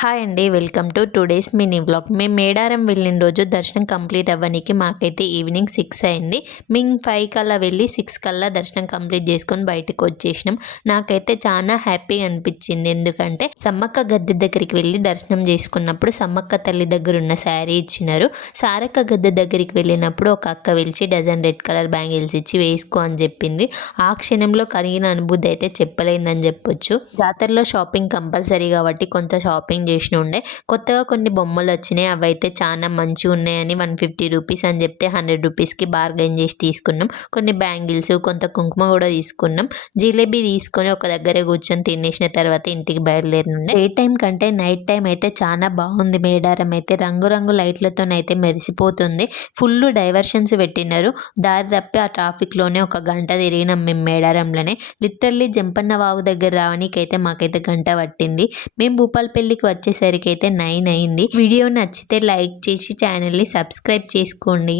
Hi అండి, welcome to today's mini vlog. మేము మేడారం వెళ్ళిన రోజు దర్శనం కంప్లీట్ అవ్వడానికి మాకైతే ఈవినింగ్ 6 అయింది. మేము 5 కల్లా వెళ్ళి 6 కల్లా దర్శనం కంప్లీట్ చేసుకొని బయటకు వచ్చేసినాం. నాకైతే చాలా హ్యాపీగా అనిపించింది. ఎందుకంటే సమ్మక్క గద్దె దగ్గరికి వెళ్ళి దర్శనం చేసుకున్నప్పుడు సమ్మక్క తల్లి దగ్గర ఉన్న శారీ ఇచ్చినారు. సారక్క గద్దె దగ్గరికి వెళ్ళినప్పుడు ఒక అక్క పిలిచి డజన్ రెడ్ కలర్ బ్యాంగిల్స్ ఇచ్చి వేసుకో అని చెప్పింది. ఆ క్షణంలో కలిగిన అనుభూతి అయితే చెప్పలేదని చెప్పొచ్చు. జాతరలో షాపింగ్ కంపల్సరీ కాబట్టి కొంత షాపింగ్ చేసిన ఉండే. కొత్తగా కొన్ని బొమ్మలు వచ్చినాయి, అవి అయితే చాలా మంచిగా ఉన్నాయని 150 రూపీస్ అని చెప్తే 100 రూపీస్కి బార్గెన్ చేసి తీసుకున్నాం. కొన్ని బ్యాంగిల్స్, కొంత కుంకుమ కూడా తీసుకున్నాం. జిలేబీ తీసుకొని ఒక దగ్గర కూర్చొని తినేసిన తర్వాత ఇంటికి బయలుదేరినుండే. డే టైం కంటే నైట్ టైం అయితే చాలా బాగుంది. మేడారం అయితే రంగురంగు లైట్లతోనైతే మెరిసిపోతుంది. ఫుల్ డైవర్షన్స్ పెట్టినారు. దారి తప్పి ఆ ట్రాఫిక్లోనే ఒక గంట తిరిగినాం మేము మేడారంలోనే. లిటరల్లీ జంపన్న వాగు దగ్గర రావడానికైతే మాకైతే గంట పట్టింది. మేము భూపాలపల్లికి వచ్చేసరికి అయితే 9 అయింది. వీడియో నచ్చితే లైక్ చేసి ఛానల్ని సబ్స్క్రైబ్ చేసుకోండి.